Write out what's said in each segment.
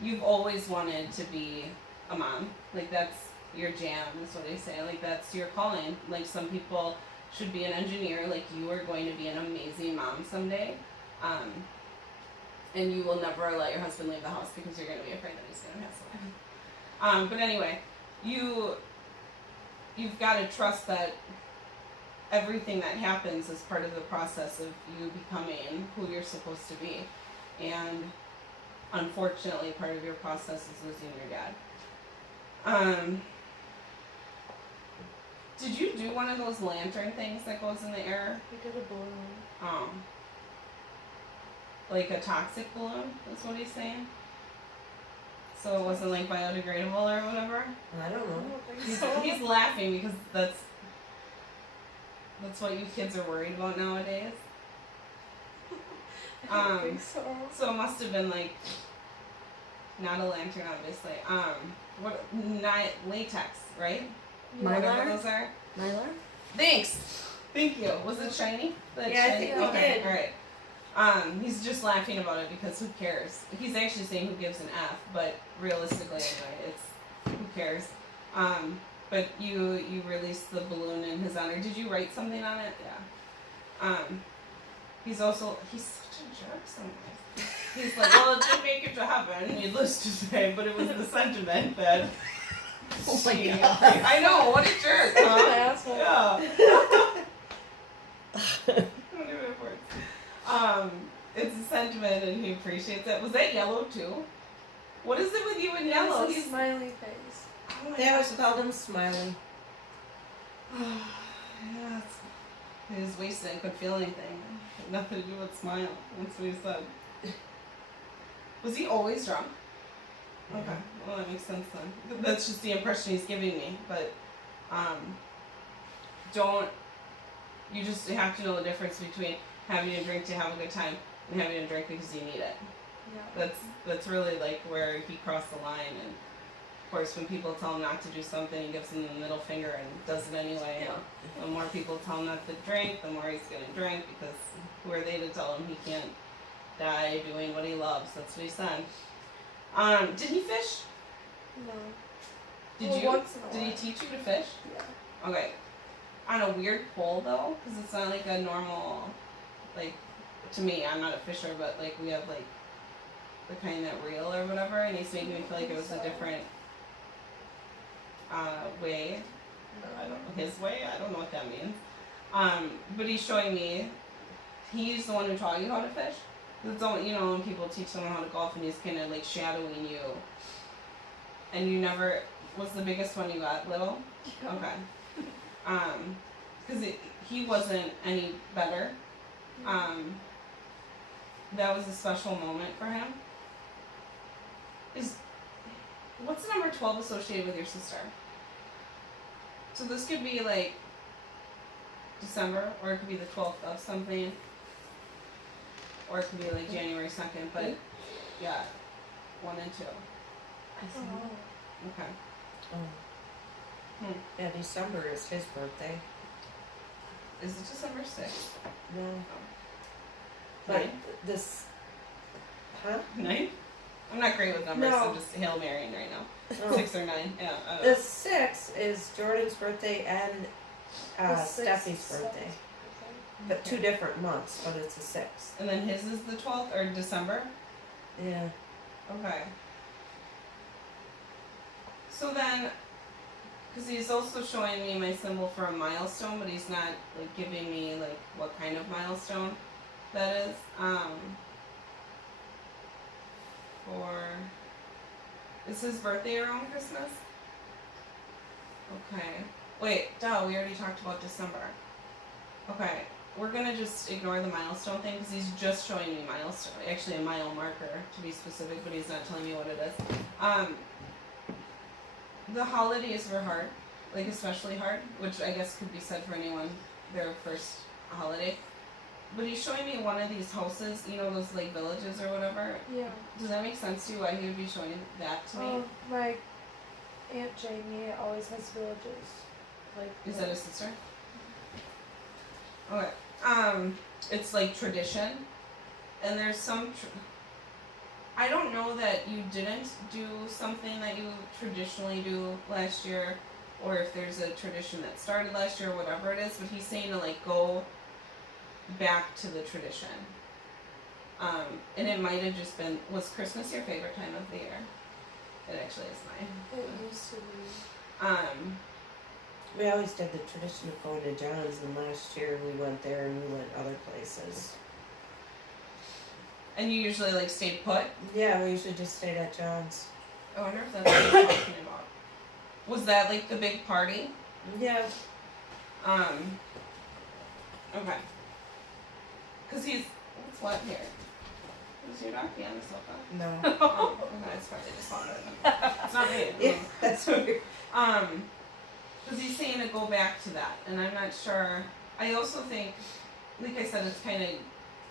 you've always wanted to be a mom. Like that's your jam, is what I say. Like that's your calling. Like some people should be an engineer. Like you are going to be an amazing mom someday. Um, and you will never let your husband leave the house because you're going to be afraid that he's going to pass away. But anyway, you've got to trust that everything that happens is part of the process of you becoming who you're supposed to be. And unfortunately, part of your process is losing your dad. Did you do one of those lantern things that goes in the air? We did a balloon. Like a toxic balloon? That's what he's saying? So it wasn't like biodegradable or whatever? I don't I know. don't think so. He's laughing because that's what you kids are worried about nowadays. I don't think so. So it must have been like not a lantern, obviously. Latex, right? Mylar? Whatever those are. Mylar? Thanks. Thank you. Was it shiny? Yeah, I shiny? think we Okay, did. all right. He's just laughing about it because who cares? He's actually saying who gives an F, but realistically, anyway, it's who cares. But you released the balloon in his honor. Did you write something on it? Yeah. He's such a jerk sometimes. He's like, well, it didn't make it to heaven, needless to say, but it was the sentiment that. Oh my she- God. I know, what a jerk, huh? Asshole. Yeah. I don't even have words. It's a sentiment and he appreciates it. Was that yellow too? What is it with you and yellow? It's a smiley face. Oh my They gosh. always called him Smiley. Yeah, he was wasted and couldn't feel anything. Had nothing to do with smile. That's what he said. Was he always drunk? Okay, well that makes sense then. That's just the impression he's giving me. But you just have to know the difference between having a drink to have a good time and having a drink because you need it. Yeah. That's really like where he crossed the line. And of course, when people tell him not to do something, he gives them the middle finger and does it anyway. Yeah. And the more people tell him not to drink, the more he's going to drink because who are they to tell him he can't die doing what he loves? That's what he said. Did he fish? No. Did Well, you? once in a Did he while. teach you to fish? Yeah. Okay. On a weird pole though, because it's not like a normal, like, to me, I'm not a fisher, but like we have like the kind that reel or whatever, and he's making me feel like it was a different way. I don't know, his way? I don't know what that means. But he's showing me, he's the one who taught you how to fish. It's all, you know, when people teach someone how to golf and he's kind of like shadowing you. And you never, what's the biggest one you got? Little? Yeah. Okay. Because he wasn't any better. That was a special moment for him. What's the number 12 associated with your sister? So this could be like December, or it could be the 12th of something, or it could be like January 2nd, but yeah, 1 and 2. Oh. Okay. Oh. Yeah, December is his birthday. Is it December 6th? No. Oh. But Right. this, huh? 9? I'm not great with numbers, No. so I'm just Hail Marrying right now. Oh. 6 or 9, yeah. I don't The know. 6th is Jordan's birthday and The sixth, Steffi's birthday. Steffi's But 2 different months, but it's the 6th. And then his is the 12th, or December? Yeah. Okay. So then, because he's also showing me my symbol for a milestone, but he's not like giving me like what kind of milestone that is. Is his birthday around Christmas? Okay. Wait, duh, we already talked about December. Okay, we're gonna just ignore the milestone thing because he's just showing me milestone, actually a mile marker to be specific, but he's not telling me what it is. The holidays were hard, like especially hard, which I guess could be said for anyone, their first holiday. But he's showing me one of these houses, you know, those like villages or whatever. Yeah. Does that make sense to you why he would be showing that to me? My Aunt Jamie always has villages. Like. Is that his sister? Okay. It's like tradition, and there's some. I don't know that you didn't do something that you traditionally do last year, or if there's a tradition that started last year, or whatever it is. But he's saying to like go back to the tradition. And it might have just been, was Christmas your favorite time of the year? It actually is mine. It used to be. We always did the tradition of going to John's, and last year we went there and we went other places. And you usually like stayed put? Yeah, we usually just stayed at John's. I wonder if that's what you're talking about. Was that like the big party? Yeah. Okay. Cause he's, what's what here? Is your dog on the sofa? No. Oh, okay, it's probably just on it. It's not me. Yeah, that's weird. Cause he's saying to go back to that, and I'm not sure. I also think, like I said, it's kind of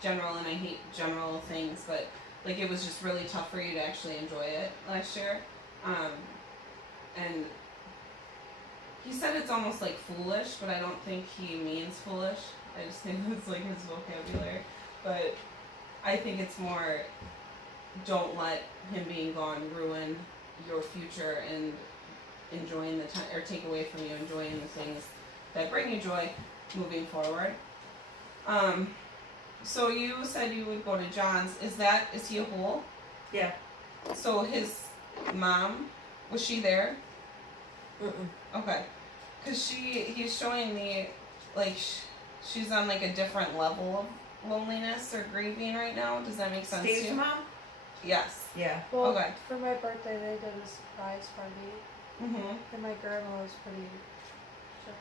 general, and I hate general things, but like it was just really tough for you to actually enjoy it last year. And he said it's almost like foolish, but I don't think he means foolish. I just think it's like his vocabulary. But I think it's more, don't let him being gone ruin your future and enjoying the time, or take away from you enjoying the things that bring you joy moving forward. So you said you would go to John's. Is he a whole? Yeah. So his mom, was she there? Mm-mm. Okay. Cause he's showing me, like, she's on like a different level of loneliness or grieving right now. Does that make sense to Steve's you? mom? Yes. Yeah. Well, Okay. for my birthday, they did a surprise party, Mm-hmm. and my grandma was pretty shook.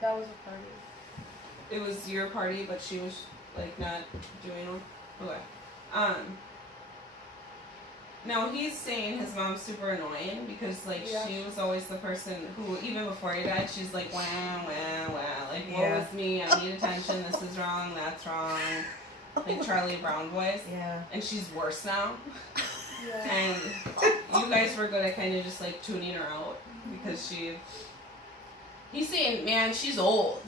That was a party. It was your party, but she was like not doing one. Okay. Now he's saying his mom's super annoying because like Yeah. she was always the person who, even before he died, she's like wah wah wah, like woe Yeah. is me, I need attention, this is wrong, that's wrong, like Charlie Brown voice. Yeah. And she's worse now. Yeah. And you guys were good at kind of just like tuning her out because he's saying, man, she's old.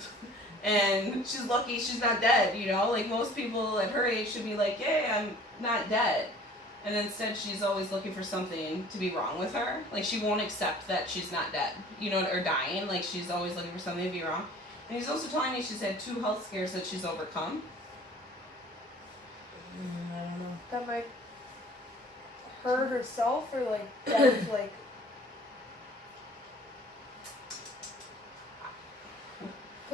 And she's lucky she's not dead, you know? Like most people at her age should be like, yay, I'm not dead. And instead she's always looking for something to be wrong with her. Like she won't accept that she's not dead, you know, or dying. Like she's always looking for something to be wrong. And he's also telling me she's had 2 health scares that she's overcome. I don't know. That might her herself or like death, like.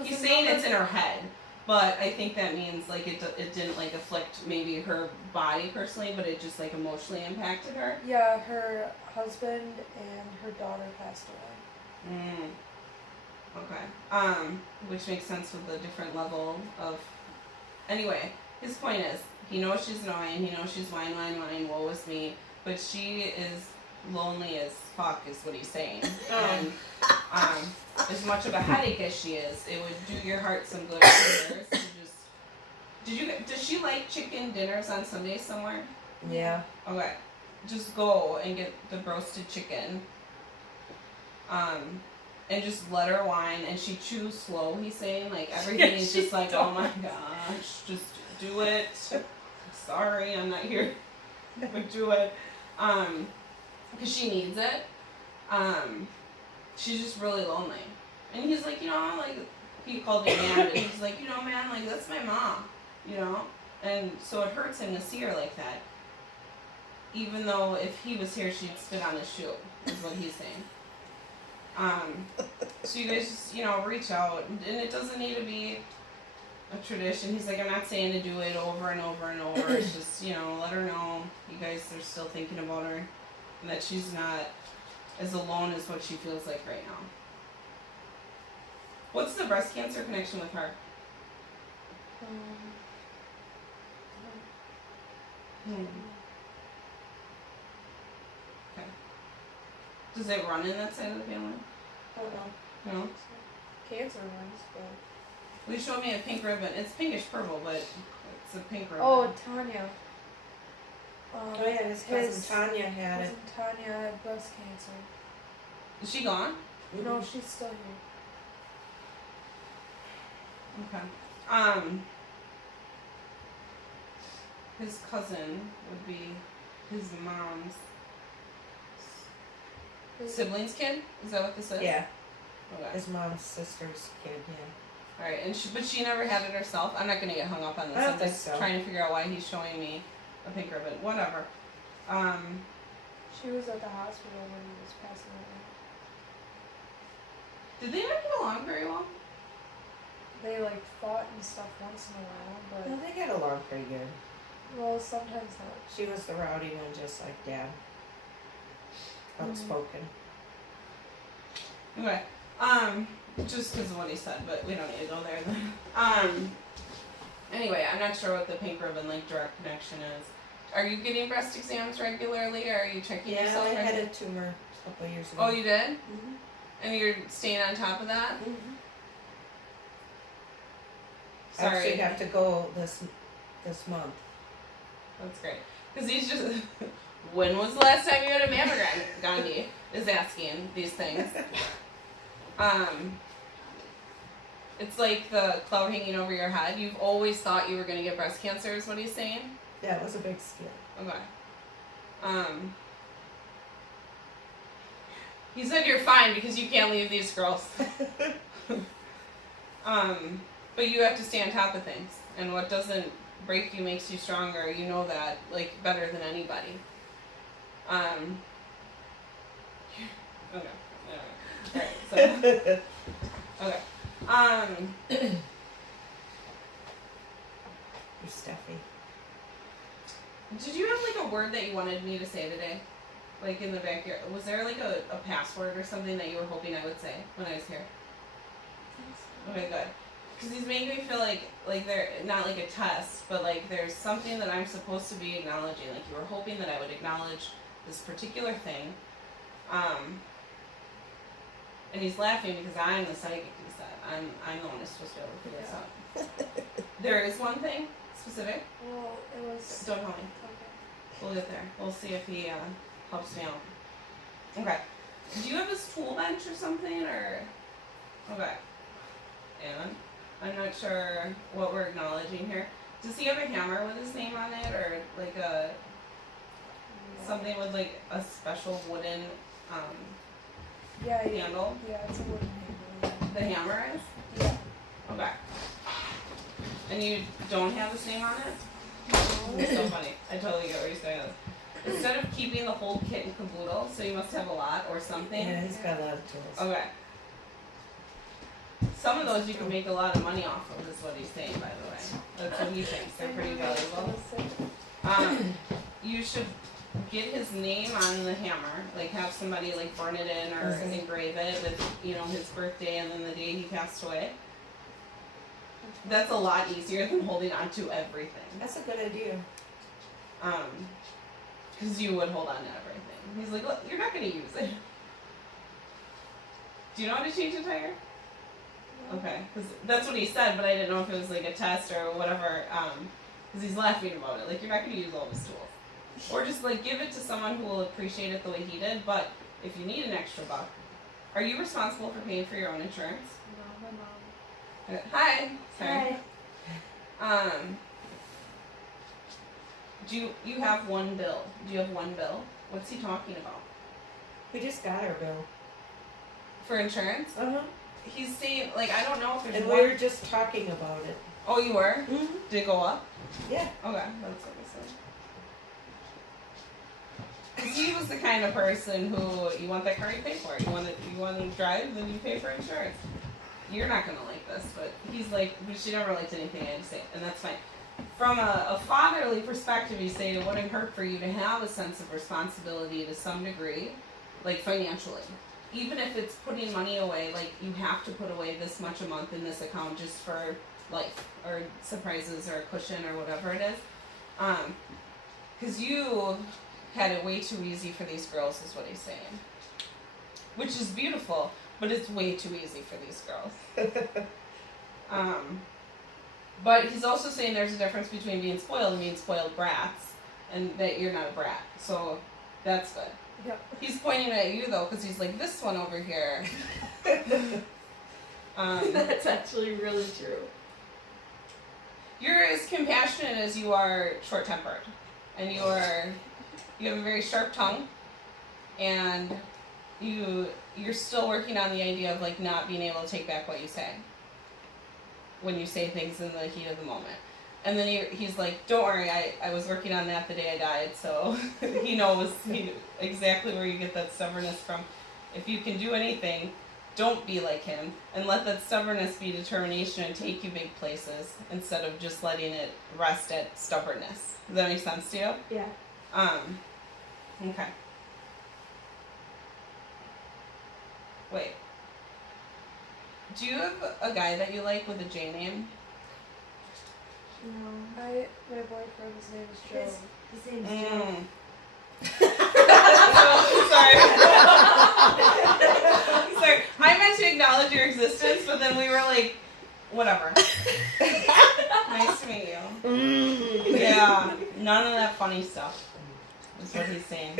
He's saying it's in her head, but I think that means like it didn't like afflict maybe her body personally, but it just like emotionally impacted her. Yeah, her husband and her daughter passed away. Okay. Which makes sense with the different level of. Anyway, his point is he knows she's annoying. He knows she's whine, woe is me, but she is lonely as fuck, is what he's saying. And as much of a headache as she is, it would do your heart some good for hers to just. Does she like chicken dinners on Sundays somewhere? Yeah. Okay. Just go and get the roasted chicken. And just let her whine, and she chews slow, he's saying. Like, everything is just like, oh my gosh, just do it. Sorry, I'm not here. But do it. Because she needs it. She's just really lonely. And he's like, you know, like, he called me man, but he's like, you know, man, like, that's my mom, you know? And so it hurts him to see her like that. Even though if he was here, she'd spit on his shoe, is what he's saying. So you guys just, you know, reach out. And it doesn't need to be a tradition. He's like, I'm not saying to do it over and over and over. It's just, you know, let her know you guys are still thinking about her. And that she's not as alone as what she feels like right now. What's the breast cancer connection with her? Okay. Does it run in that side of the family? I don't know. No? Cancer ones, but. Well, you showed me a pink ribbon. It's pinkish purple, but it's a pink ribbon. Oh, Tanya. Oh yeah, his cousin Tanya had it. Cousin Tanya had breast cancer. Is she gone? No, she's still here. Okay. his cousin would be his mom's sibling's kid. Is that what this is? Yeah, Okay. his mom's sister's kid. Yeah. All right, and but she never had it herself. I'm not gonna get hung up on this. I don't I'm think just so. trying to figure out why he's showing me a pink ribbon. Whatever. She was at the hospital when he was passing away. Did they not get along very well? They like fought and stuff once in a while, Well, they got along pretty good. but well, sometimes not. She was the rowdy one, just like Dad. Outspoken. Okay. Just because of what he said, but we don't need to go there then. Anyway, I'm not sure what the pink ribbon like direct connection is. Are you getting breast exams regularly, or are you checking Yeah, yourself? I had regularly? a tumor a couple of years ago. Oh, you did? Mm-hmm. And you're staying on top of that? Mm-hmm. Sorry. Actually, have to go this month. That's great. Because he's just. When was the last time you had a mammogram? Gandhi is asking these things. It's like the cloud hanging over your head. You've always thought you were going to get breast cancer, is what he's saying? Yeah, it was a big scare. Okay. He said you're fine because you can't leave these girls. But you have to stay on top of things. And what doesn't break you makes you stronger. You know that, like, better than anybody. Okay. Alright, so. Okay. You're stuffy. Did you have, like, a word that you wanted me to say today? Like, in the backyard? Was there, like, a password or something that you were hoping I would say when I was here? Okay, good. Because he's making me feel like they're not like a test, but like there's something that I'm supposed to be acknowledging. Like you were hoping that I would acknowledge this particular thing. And he's laughing because I'm the psychic, he said. I'm the one who's supposed to be able to figure this out. There is one thing specific. Well, it was. Don't tell me. Okay. We'll get there. We'll see if he helps me out. Okay. Do you have his tool bench or something, or? Okay. And I'm not sure what we're acknowledging here. Does he have a hammer with his name on it, or like a something with like a special wooden Yeah, handle? Yeah, it's a wooden handle. The hammer is? Yeah. Okay. And you don't have his name on it? No. It's so funny. I totally get what you're saying. Instead of keeping the whole kit and caboodle, so you must have a lot or something. Yeah, he's got a lot of tools. Okay. Some of those you can make a lot of money off of, is what he's saying, by the way. That's what he thinks. They're pretty valuable. You should get his name on the hammer. Like, have somebody, like, burn it in or engrave it with, you know, his birthday and then the day he passed away. That's a lot easier than holding on to everything. That's a good idea. Because you would hold on to everything. He's like, look, you're not going to use it. Do you know how to change a tire? Okay, because that's what he said, but I didn't know if it was like a test or whatever, because he's laughing about it. Like, you're not going to use all of his tools. Or just, like, give it to someone who will appreciate it the way he did, but if you need an extra buck, are you responsible for paying for your own insurance? No, my mom. Hi. Sorry. Hi. Do you have one bill? Do you have one bill? What's he talking about? We just got our bill. For insurance? Uh-huh. He's saying, like, I don't know if there's And one. we were just talking about it. Oh, you were? Mm-hmm. Did it go up? Yeah. Okay, that's what I said. 'Cause he was the kind of person who, you want that car, you pay for it. You want to drive, then you pay for insurance. You're not gonna like this, but he's like, but she never liked anything I had to say, and that's fine. From a fatherly perspective, he's saying it wouldn't hurt for you to have a sense of responsibility to some degree, like financially. Even if it's putting money away, like you have to put away this much a month in this account just for life or surprises or a cushion or whatever it is. 'Cause you had it way too easy for these girls, is what he's saying. Which is beautiful, but it's way too easy for these girls. But he's also saying there's a difference between being spoiled and being spoiled brats, and that you're not a brat. So that's good. Yep. He's pointing at you though, because he's like, this one over here. That's actually really true. You're as compassionate as you are short-tempered, and you have a very sharp tongue, and you're still working on the idea of like not being able to take back what you say when you say things in the heat of the moment. And then he's like, don't worry, I was working on that the day I died, so he knows exactly where you get that stubbornness from. If you can do anything, don't be like him, and let that stubbornness be determination and take you big places instead of just letting it rest at stubbornness. Does that make sense to you? Yeah. Okay. Wait. Do you have a guy that you like with a J name? No. My boyfriend's name is Joe. His name's Joe. Sorry. Sorry. I meant to acknowledge your existence, but then we were like, whatever. Nice to meet you. Yeah, none of that funny stuff is what he's saying.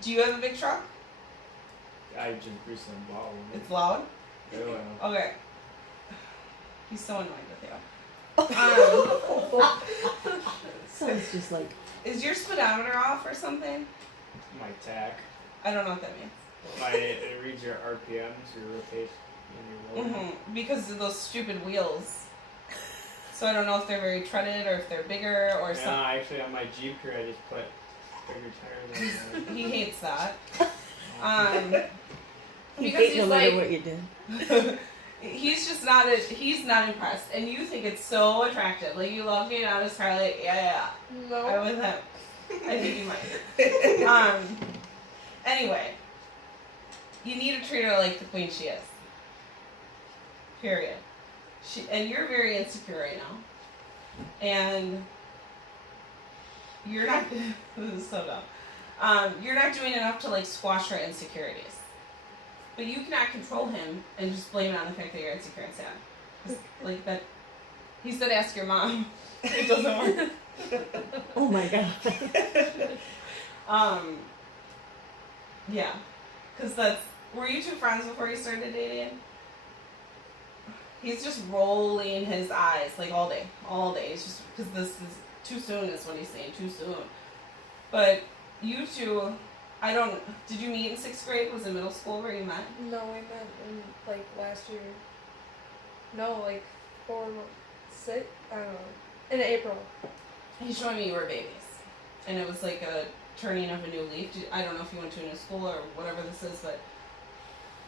Do you have a big truck? I just recently bought one. It's loud? Yeah. Okay. He's so annoyed with you. Sounds just like. Is your speedometer off or something? My tack. I don't know what that means. It reads your RPMs, your rotation, and your roller. Because of those stupid wheels. So I don't know if they're very treaded or if they're bigger or something. No, actually on my Jeep crew I just put bigger tires on there. He hates that. You Because hate no he's matter like, what you do. he's just not, he's not impressed. And you think it's so attractive. Like, you love getting out of his car, like, yeah. No. I'm with him. I think you might. Anyway. You need to treat her like the queen she is. Period. And you're very insecure right now. And you're not, this is so dumb. You're not doing enough to, like, squash her insecurities. But you cannot control him and just blame it on the fact that you're insecure and sad. Like that, he said ask your mom. It doesn't work. Oh my god. Yeah. Because were you two friends before you started dating? He's just rolling his eyes like all day. He's just, because this is too soon is what he's saying, too soon. But you two, did you meet in 6th grade? Was it middle school where you met? No, we met in like last year. No, like 4 months, 6. I don't know. In April. He's showing me you were babies, and it was like a turning of a new leaf. I don't know if you went to a new school or whatever this is, but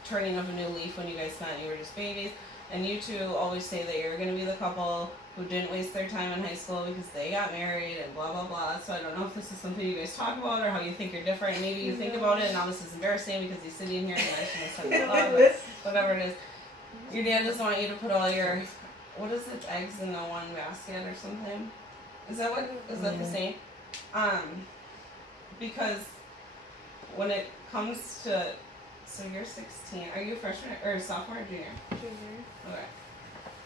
turning of a new leaf when you guys met. You were just babies, and you two always say that you're gonna be the couple who didn't waste their time in high school because they got married and blah blah blah. So I don't know if this is something you guys talk about or how you think you're different. Maybe you think about it and now this is embarrassing because he's sitting here and I shouldn't have said that out loud, but whatever it is. Your dad doesn't want you to put all your, what is it, eggs in the one basket or something? Is that the same? Because when it comes to, so you're 16, are you a freshman or sophomore or junior? Junior. Okay.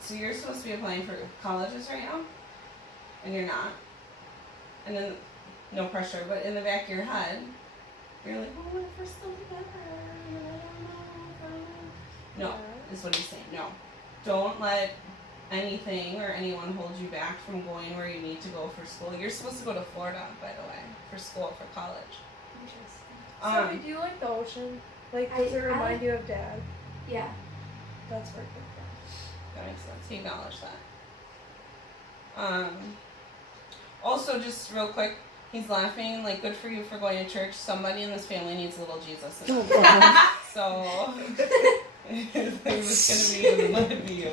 So you're supposed to be applying for colleges right now, and you're not. And then, no pressure, but in the back of your head, you're like, oh, what if we're still together? I don't know. No, is what he's saying. No. Don't let anything or anyone hold you back from going where you need to go for school. You're supposed to go to Florida, by the way, for school, for college. Interesting. So, do you like the ocean? Like, does it remind you of Dad? Yeah. That's perfect. That makes sense. He acknowledged that. Also, just real quick, he's laughing. Like, good for you for going to church. Somebody in this family needs a little Jesus in it. Oh god. So, it was gonna be you, let it be you.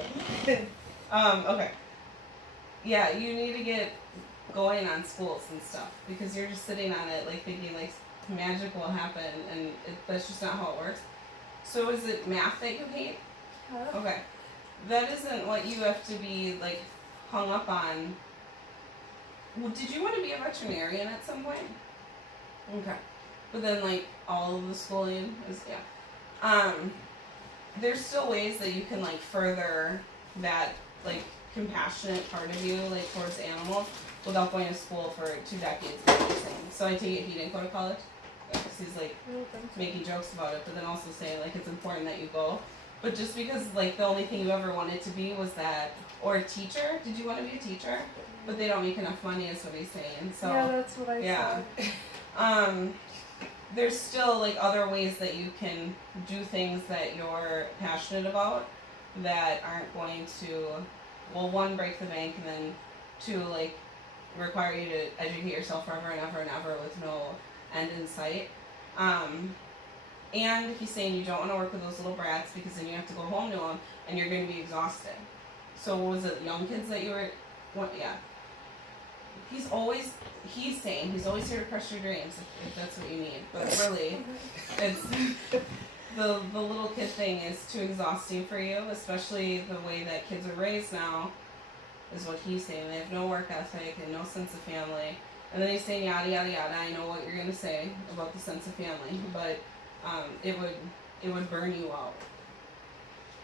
Okay. Yeah, you need to get going on schools and stuff because you're just sitting on it, like thinking like magic will happen, and that's just not how it works. So, is it math that you hate? Huh? Okay. That isn't what you have to be, like, hung up on. Well, did you want to be a veterinarian at some point? Okay. But then, like, all of the schooling is, yeah. There's still ways that you can, like, further that, like, compassionate part of you, like, towards animals without going to school for 2 decades, like you're saying. So I take it he didn't go to college? Yeah, 'cause he's, like, I don't think so. making jokes about it, but then also saying, like, it's important that you go. But just because like the only thing you ever wanted to be was that, or a teacher. Did you want to be a teacher? But they don't make enough money, is what he's saying. So yeah, that's what I yeah. said. There's still like other ways that you can do things that you're passionate about that aren't going to, well, one, break the bank, and then two, like require you to educate yourself forever and ever and ever with no end in sight. And he's saying you don't want to work with those little brats because then you have to go home to them and you're going to be exhausted. So what was it, young kids that you were, what, yeah. He's saying he's always here to crush your dreams if that's what you need. But really, it's the little kid thing is too exhausting for you, especially the way that kids are raised now, is what he's saying. They have no work ethic and no sense of family. And then he's saying yada yada yada. I know what you're gonna say about the sense of family, but it would burn you out.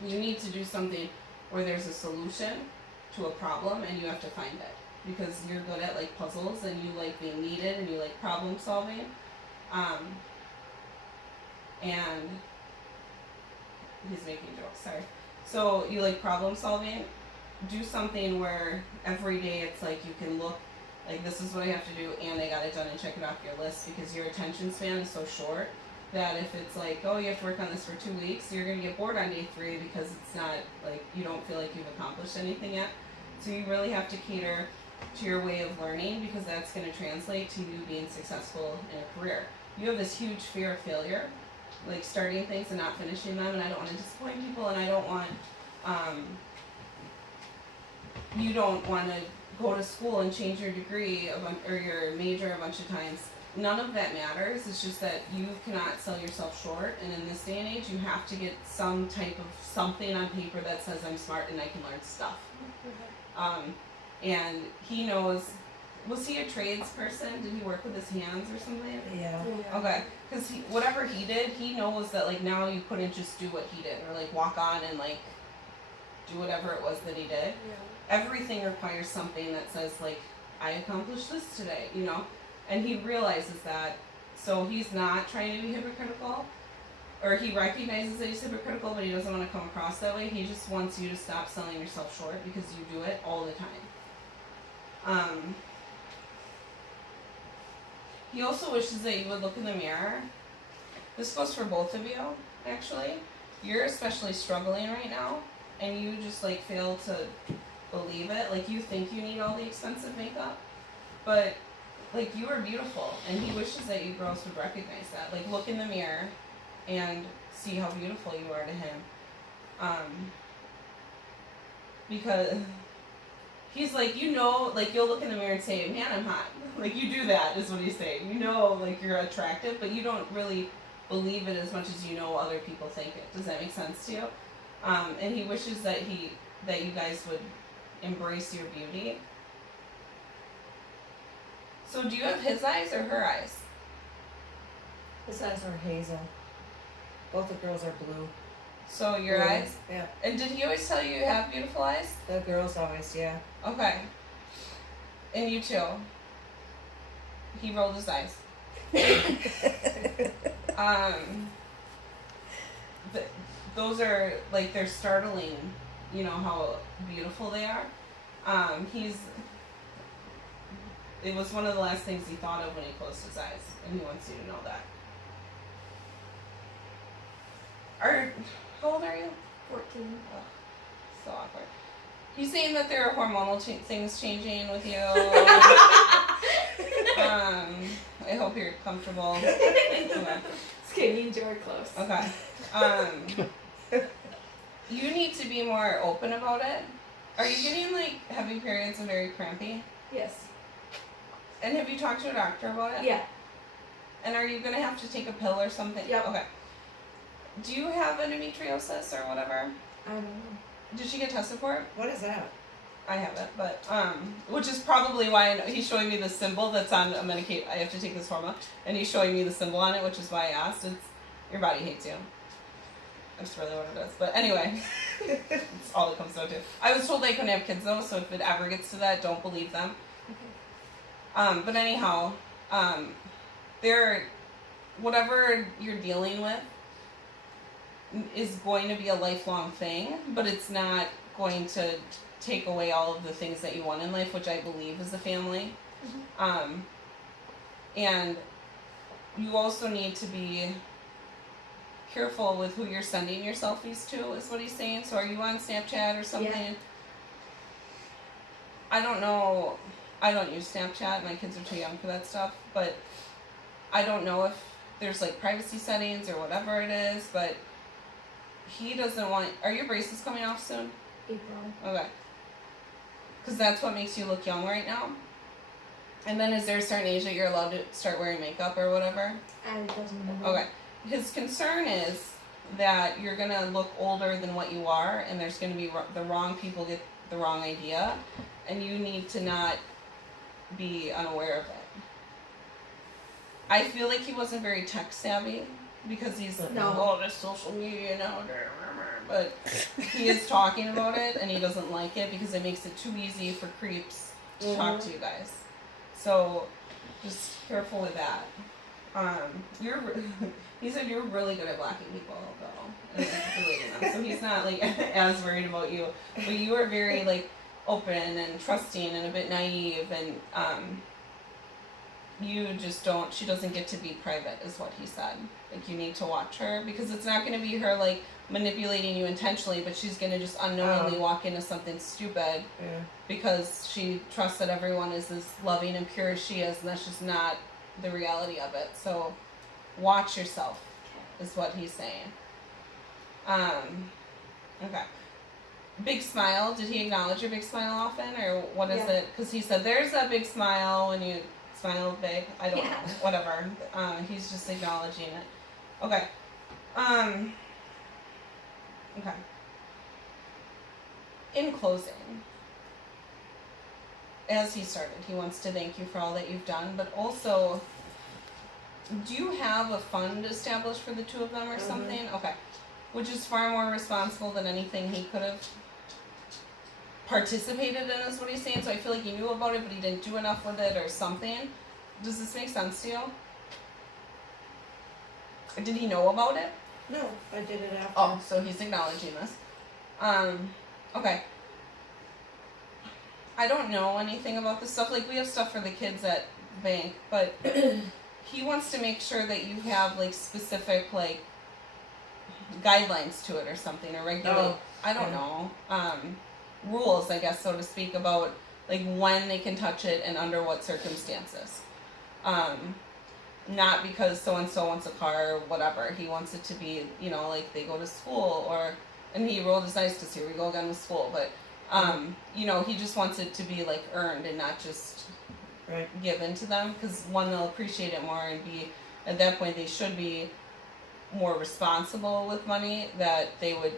You need to do something where there's a solution to a problem and you have to find it. Because you're good at like puzzles and you like being needed and you like problem solving. And he's making jokes, sorry. So you like problem solving, do something where every day it's like you can look like this is what I have to do and I got it done and check it off your list, because your attention span is so short that if it's like, oh, you have to work on this for 2 weeks, you're gonna get bored on day 3 because it's not like you don't feel like you've accomplished anything yet. So you really have to cater to your way of learning, because that's going to translate to you being successful in a career. You have this huge fear of failure, like starting things and not finishing them, and I don't want to disappoint people, and I don't want, you don't want to go to school and change your degree or your major a bunch of times. None of that matters. It's just that you cannot sell yourself short, and in this day and age, you have to get some type of something on paper that says I'm smart and I can learn stuff. And he knows, was he a trades person? Did he work with his hands or something? Yeah. Okay, because whatever he did, he knows that like now you couldn't just do what he did or like walk on and like do whatever it was that he did. Yeah. Everything requires something that says like, I accomplished this today, you know? And he realizes that, so he's not trying to be hypocritical, or he recognizes that he's hypocritical, but he doesn't want to come across that way. He just wants you to stop selling yourself short because you do it all the time. He also wishes that you would look in the mirror. This goes for both of you, actually. You're especially struggling right now, and you just like fail to believe it. Like you think you need all the expensive makeup, but like you are beautiful, and he wishes that you girls would recognize that. Like look in the mirror and see how beautiful you are to him. Because he's like, you know, like you'll look in the mirror and say, man, I'm hot. Like you do that is what he's saying. You know, like you're attractive, but you don't really believe it as much as you know other people think it. Does that make sense to you? And he wishes that you guys would embrace your beauty. So do you have his eyes or her eyes? His eyes are hazel. Both the girls are blue. So your Blue. eyes? Yeah. And did he always tell you you have beautiful eyes? The girls always, yeah. Okay. And you too. He rolled his eyes. Those are like, they're startling, you know, how beautiful they are. It was one of the last things he thought of when he closed his eyes, and he wants you to know that. How old are you? 14. Ugh, so awkward. He's saying that there are hormonal things changing with you. I hope you're comfortable. Okay. Skinny and Joy close. Okay. You need to be more open about it. Are you getting like heavy periods and very crampy? Yes. And have you talked to a doctor about it? Yeah. And are you gonna have to take a pill or something? Yep. Okay. Do you have endometriosis or whatever? I don't know. Did she get tested for it? What is that? I haven't, but which is probably why I know. He's showing me the symbol that's on a medication. I have to take this hormone, and he's showing me the symbol on it, which is why I asked. It's your body hates you. That's really what it is. But anyway, it's all it comes down to. I was told I couldn't have kids though, so if it ever gets to that, don't believe them. Okay. But anyhow, whatever you're dealing with, is going to be a lifelong thing, but it's not going to take away all of the things that you want in life, which I believe is a family. And you also need to be careful with who you're sending your selfies to, is what he's saying. So are you on Snapchat or something? Yeah. I don't know. I don't use Snapchat. My kids are too young for that stuff. But I don't know if there's like privacy settings or whatever it is. But he doesn't want. Are your braces coming off soon? April. Okay. Because that's what makes you look young right now. And then is there a certain age that you're allowed to start wearing makeup or whatever? And it doesn't matter. Okay. His concern is that you're going to look older than what you are, and there's going to be the wrong people get the wrong idea, and you need to not be unaware of it. I feel like he wasn't very tech savvy because he's like, No. oh, there's social media now, but he is talking about it, and he doesn't like it because it makes it too easy for creeps to talk to you guys. So just careful with that. He said you're really good at blocking people though, and like, deleting them. So he's not like as worried about you, but you are very like open and trusting and a bit naive, and you just don't. She doesn't get to be private, is what he said. Like you need to watch her because it's not going to be her like manipulating you intentionally, but she's going to just unknowingly walk into something stupid because she trusts that everyone is as loving and pure as she is, and that's just not the reality of it. So watch yourself is what he's saying. Okay. Big smile. Did he acknowledge your big smile often, or what is it? Because he said there's that big smile when you smile big. I don't know. Whatever. He's just acknowledging it. Okay. Okay. In closing, as he started, he wants to thank you for all that you've done, but also, do you have a fund established for the two of them or something? Okay. Which is far more responsible than anything he could have participated in, is what he's saying. So I feel like he knew about it, but he didn't do enough with it or something. Does this make sense to you? Did he know about it? No, I did it after. Oh, so he's acknowledging this. Okay. I don't know anything about this stuff. Like, we have stuff for the kids at bank, but he wants to make sure that you have, like, specific, like, guidelines to it or something, or regulate, I don't know, rules, I guess, so to speak, about, like, when they can touch it and under what circumstances. Not because so-and-so wants a car or whatever. He wants it to be, you know, like, they go to school, or, and he rolled his dice because here we go again with school, but, you know, he just wants it to be, like, earned and not just given to them, because one, they'll appreciate it more, and B, at that point, they should be more responsible with money, that they would,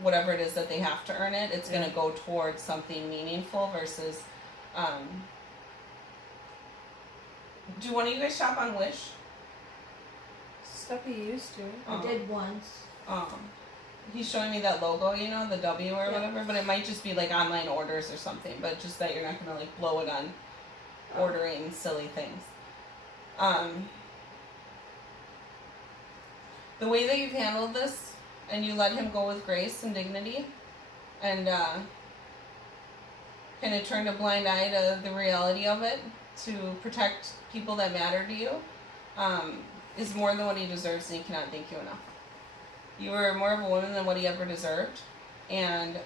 whatever it is that they have to earn it, it's going to go towards something meaningful versus, do one of you guys shop on Wish? Stuff you used to. Oh. I did once. He's showing me that logo, you know, the W or Yeah. whatever, but it might just be like online orders or something, but just that you're not going to like blow it on ordering silly things. The way that you've handled this, and you let him go with grace and dignity, and kind of turned a blind eye to the reality of it, to protect people that matter to you, is more than what he deserves, and he cannot thank you enough. You were more of a woman than what he ever deserved, and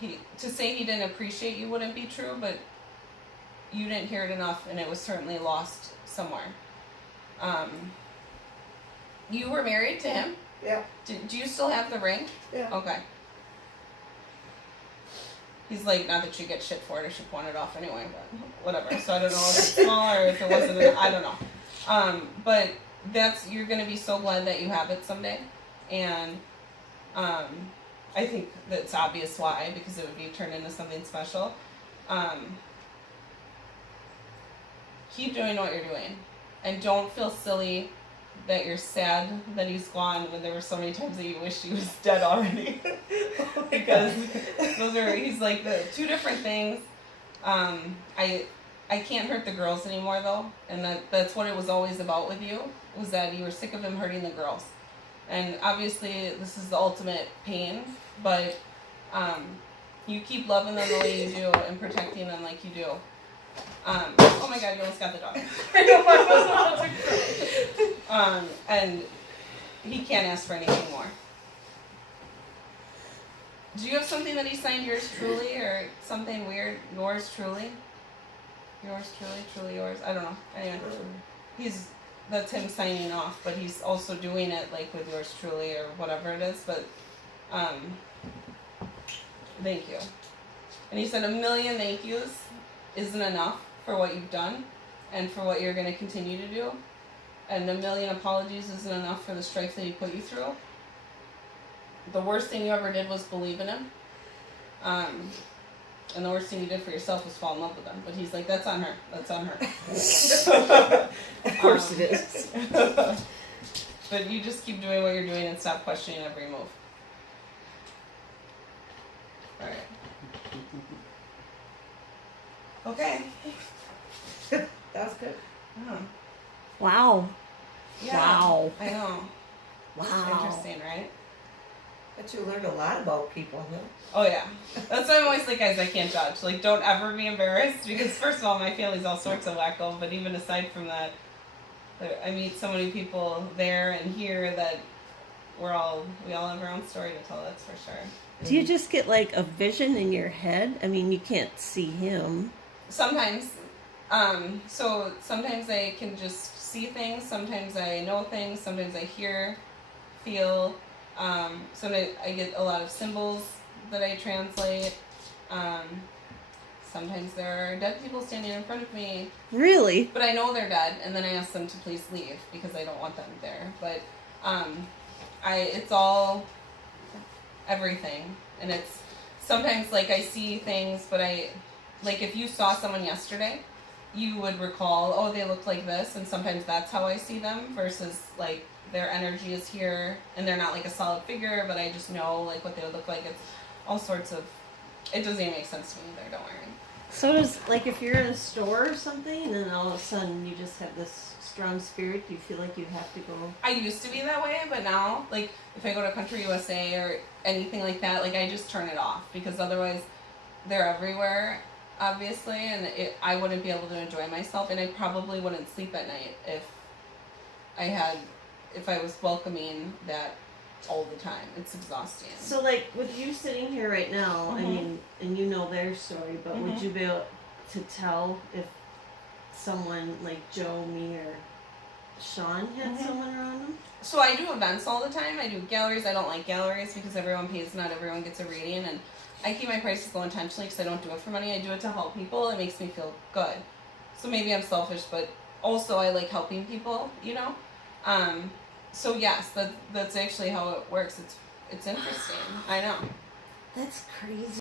to say he didn't appreciate you wouldn't be true, but you didn't hear it enough, and it was certainly lost somewhere. You were married to him? Yeah. Do you still have the ring? Yeah. Okay. He's like, not that you get shit for it, I should pawn it off anyway, but whatever. So I don't know if it's small or if it wasn't, I don't know. But you're gonna be so glad that you have it someday. And, I think that's obvious why, because it would be turned into something special. Keep doing what you're doing. And don't feel silly that you're sad that he's gone when there were so many times that you wished he was dead already. Because he's like the two different things. I can't hurt the girls anymore though, and that's what it was always about with you, was that you were sick of him hurting the girls. And obviously, this is the ultimate pain, but you keep loving them the way you do and protecting them like you do. Oh my god, you almost got the dog. And he can't ask for anything more. Do you have something that he signed yours truly or something weird? Yours truly? Yours truly, truly yours? I don't know. Anyway, that's him signing off, but he's also doing it like with yours truly or whatever it is, but thank you. And he said 1,000,000 thank yous isn't enough for what you've done and for what you're going to continue to do. And 1,000,000 apologies isn't enough for the strife that he put you through. The worst thing you ever did was believe in him. And the worst thing you did for yourself was fall in love with him. But he's like, that's on her. That's on her. Of course it is. But you just keep doing what you're doing and stop questioning every move. Alright. Okay. That was good. Oh. Wow. Yeah. Wow. I know. Wow. Interesting, right? But you learned a lot about people, huh? Oh yeah. That's why I'm always like, guys, I can't judge. Like, don't ever be embarrassed because first of all, my family's all sorts of wacko. But even aside from that, I meet so many people there and here that we all have our own story to tell. That's for sure. Do you just get like a vision in your head? I mean, you can't see him. Sometimes. So sometimes I can just see things. Sometimes I know things. Sometimes I hear, feel. Sometimes I get a lot of symbols that I translate. Sometimes there are dead people standing in front of me, Really? but I know they're dead, and then I ask them to please leave because I don't want them there. But it's all everything, and it's sometimes like I see things, but like if you saw someone yesterday, you would recall, oh, they look like this, and sometimes that's how I see them versus like their energy is here and they're not like a solid figure, but I just know like what they would look like. It's all sorts of, it doesn't even make sense to me either, don't worry. So does, like, if you're in a store or something and then all of a sudden you just have this strong spirit, do you feel like you have to go? I used to be that way, but now, like, if I go to Country USA or anything like that, like, I just turn it off because otherwise they're everywhere, obviously, and I wouldn't be able to enjoy myself, and I probably wouldn't sleep at night if I was welcoming that all the time. It's exhausting. So, like, with you sitting here right now, I Mhm. mean, and you know their story, but would Mhm. you be able to tell if someone like Joe, me, or Sean had Mhm. someone around them? So I do events all the time. I do galleries. I don't like galleries because everyone pays, not everyone gets a reading, and I keep my prices low intentionally because I don't do it for money. I do it to help people. It makes me feel good. So maybe I'm selfish, but also I like helping people, you know? So yes, that's actually how it works. It's interesting. I know. That's crazy.